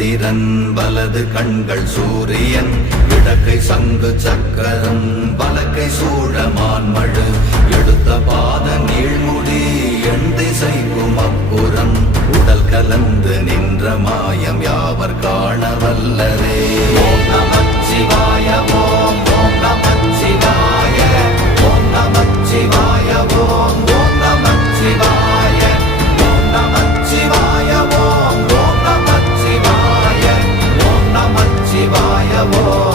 சந்திரன் வலது கண்கள் சூரியன் இடக்கை சங்கு சக்கரம் வலக்கை சூழமான் மழு எடுத்த பாத நீழ்முடி எண் திசைக்கும் அப்புறம் உடல் கலந்து நின்ற மாயம் யாவர் காண வல்லரே. ஓம் நமச்சிவாய ஓம் ஓம் நமச்சிவாய ஓம் நமச்சிவாய ஓம் ஓம் நமச்சிவாய ஓம் நமச்சிவாய ஓம் ஓம் நமச்சிவாய ஓம் நமச்சிவாய ஓம்